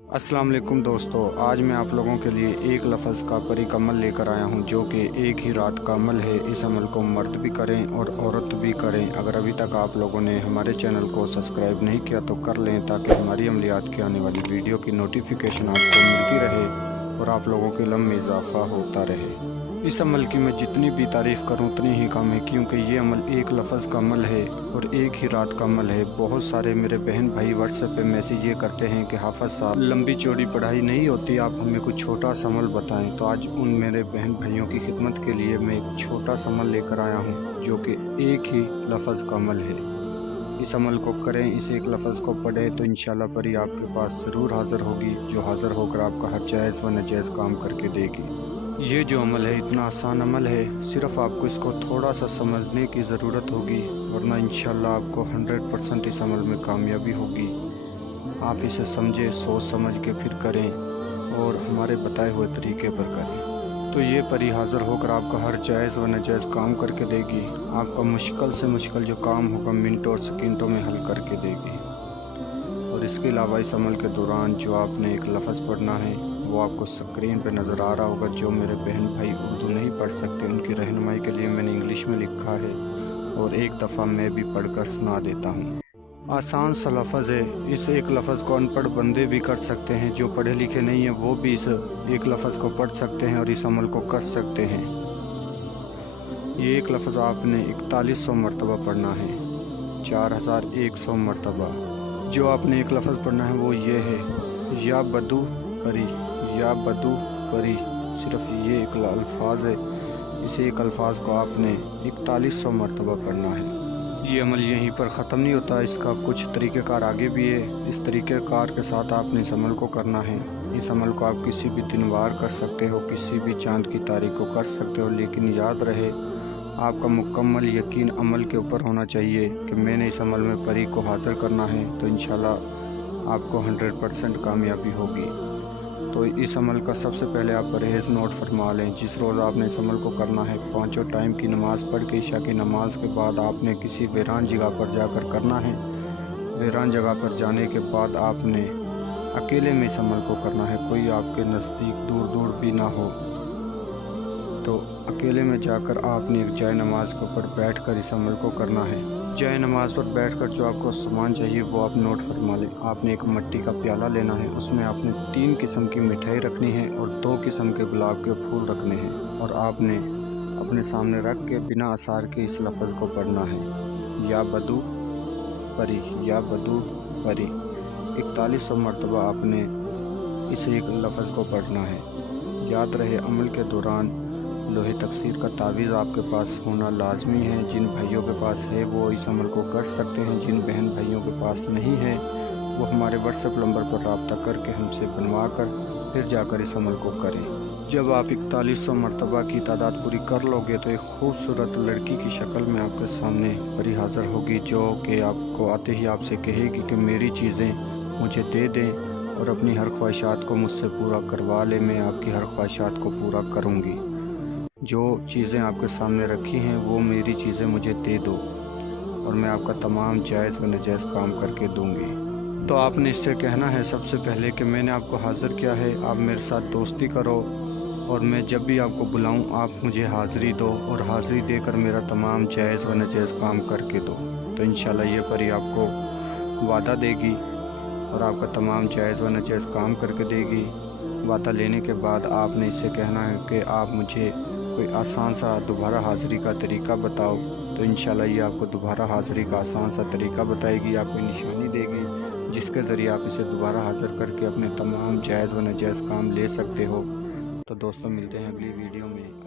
अस्सलाम वालेकुम दोस्तों, आज मैं आप लोगों के लिए एक लफ्ज़ का परी अमल लेकर आया हूं जो कि एक ही रात का अमल है। इस अमल को मर्द भी करें और औरत भी करें। अगर अभी तक आप लोगों ने हमारे चैनल को सब्सक्राइब नहीं किया तो कर लें ताकि हमारी अमलियात की आने वाली वीडियो की नोटिफिकेशन आपको मिलती रहे और आप लोगों के इल्म में इजाफ़ा होता रहे। इस अमल की मैं जितनी भी तारीफ़ करूं उतनी ही कम है, क्योंकि ये अमल एक लफ्ज़ का अमल है और एक ही रात का अमल है। बहुत सारे मेरे बहन भाई व्हाट्सएप पे मैसेज ये करते हैं कि हाफ़िज़ साहब, लंबी चौड़ी पढ़ाई नहीं होती, आप हमें कुछ छोटा सा अमल बताएं। तो आज उन मेरे बहन भाइयों की खिदमत के लिए मैं एक छोटा सा अमल लेकर आया हूँ जो कि एक ही लफ्ज़ का अमल है। इस अमल को करें, इस एक लफ्ज़ को पढ़ें तो इंशाल्लाह परी आपके पास ज़रूर हाज़िर होगी, जो हाज़िर होकर आपका हर जायज़ व नाजायज़ काम करके देगी। ये जो अमल है इतना आसान अमल है, सिर्फ़ आपको इसको थोड़ा सा समझने की ज़रूरत होगी, वरना इंशाल्लाह आपको 100% इस अमल में कामयाबी होगी। आप इसे समझे, सोच समझ के फिर करें और हमारे बताए हुए तरीके पर करें तो ये परी हाज़िर होकर आपका हर जायज़ व नाजायज़ काम करके देगी। आपका मुश्किल से मुश्किल जो काम होगा मिनटों और सेकंडों में हल करके देगी। और इसके अलावा इस अमल के दौरान जो आपने एक लफ्ज़ पढ़ना है वो आपको स्क्रीन पे नज़र आ रहा होगा। जो मेरे बहन भाई उर्दू नहीं पढ़ सकते उनकी रहनुमाई के लिए मैंने इंग्लिश में लिखा है और एक दफ़ा मैं भी पढ़कर सुना देता हूँ। आसान सा लफ्ज़ है, इस एक लफ्ज़ को अनपढ़ बंदे भी कर सकते हैं, जो पढ़े लिखे नहीं हैं वो भी इस एक लफ्ज़ को पढ़ सकते हैं और इस अमल को कर सकते हैं। ये एक लफ्ज़ आपने 4100 मरतबा पढ़ना है, 4100 मरतबा। जो आपने एक लफ्ज़ पढ़ना है वो ये है, या बदू परी, या बदू परी। सिर्फ ये एक अल्फाज है, इस एक अल्फाज को आपने 4100 मरतबा पढ़ना है। ये अमल यहीं पर ख़त्म नहीं होता, इसका कुछ तरीक़ेकार आगे भी है। इस तरीक़ेकार के साथ आपने इस अमल को करना है। इस अमल को आप किसी भी दिन वार कर सकते हो, किसी भी चाँद की तारीख को कर सकते हो, लेकिन याद रहे आपका मुकम्मल यकीन अमल के ऊपर होना चाहिए कि मैंने इस अमल में परी को हाज़िर करना है, तो इंशाल्लाह आपको 100% कामयाबी होगी। तो इस अमल का सबसे पहले आप परहेज़ नोट फरमा लें। जिस रोज़ आपने इस अमल को करना है, 5 टाइम की नमाज़ पढ़ के ईशा की नमाज़ के बाद आपने किसी वीरान जगह पर जाकर करना है। वीरान जगह पर जाने के बाद आपने अकेले में इस अमल को करना है, कोई आपके नज़दीक दूर दूर भी ना हो। तो अकेले में जाकर आपने एक जाए नमाज के ऊपर बैठकर इस अमल को करना है। जाए नमाज पर बैठकर जो आपको सामान चाहिए वो आप नोट फरमा लें। आपने एक मिट्टी का प्याला लेना है, उसमें आपने 3 किस्म की मिठाई रखनी है और 2 किस्म के गुलाब के फूल रखने हैं और आपने अपने सामने रख के बिना आसार के इस लफ्ज़ को पढ़ना है, या बदू परी, या बदू परी। 4100 मरतबा आपने इस एक लफ्ज़ को पढ़ना है। याद रहे अमल के दौरान लोहे तकसीर का तावीज़ आपके पास होना लाजमी है। जिन भाइयों के पास है वो इस अमल को कर सकते हैं, जिन बहन भाइयों के पास नहीं है वो हमारे व्हाट्सएप नंबर पर रब्ता करके हमसे बनवा कर फिर जाकर इस अमल को करें। जब आप 4100 मरतबा की तादाद पूरी कर लोगे तो एक खूबसूरत लड़की की शक्ल में आपके सामने परी हाज़िर होगी, जो कि आपको आते ही आपसे कहेगी कि मेरी चीज़ें मुझे दे दें और अपनी हर ख्वाहिशात को मुझसे पूरा करवा ले, मैं आपकी हर ख्वाहिशात को पूरा करूँगी। जो चीज़ें आपके सामने रखी हैं वो मेरी चीज़ें मुझे दे दो और मैं आपका तमाम जायज़ व नाजायज़ काम करके दूंगी। तो आपने इससे कहना है सबसे पहले कि मैंने आपको हाज़िर किया है, आप मेरे साथ दोस्ती करो और मैं जब भी आपको बुलाऊं आप मुझे हाज़िरी दो और हाज़िरी देकर मेरा तमाम जायज़ व नाजायज़ काम करके दो। तो इंशाल्लाह ये परी आपको वादा देगी और आपका तमाम जायज़ व नाजायज़ काम करके देगी। वादा लेने के बाद आपने इससे कहना है कि आप मुझे कोई आसान सा दोबारा हाज़िरी का तरीका बताओ, तो इंशाल्लाह ये आपको दोबारा हाज़िरी का आसान सा तरीका बताएगी, आपको निशानी देगी जिसके ज़रिए आप इसे दोबारा हाज़िर करके अपने तमाम जायज़ व नाजायज़ काम ले सकते हो। तो दोस्तों मिलते हैं अगली वीडियो में।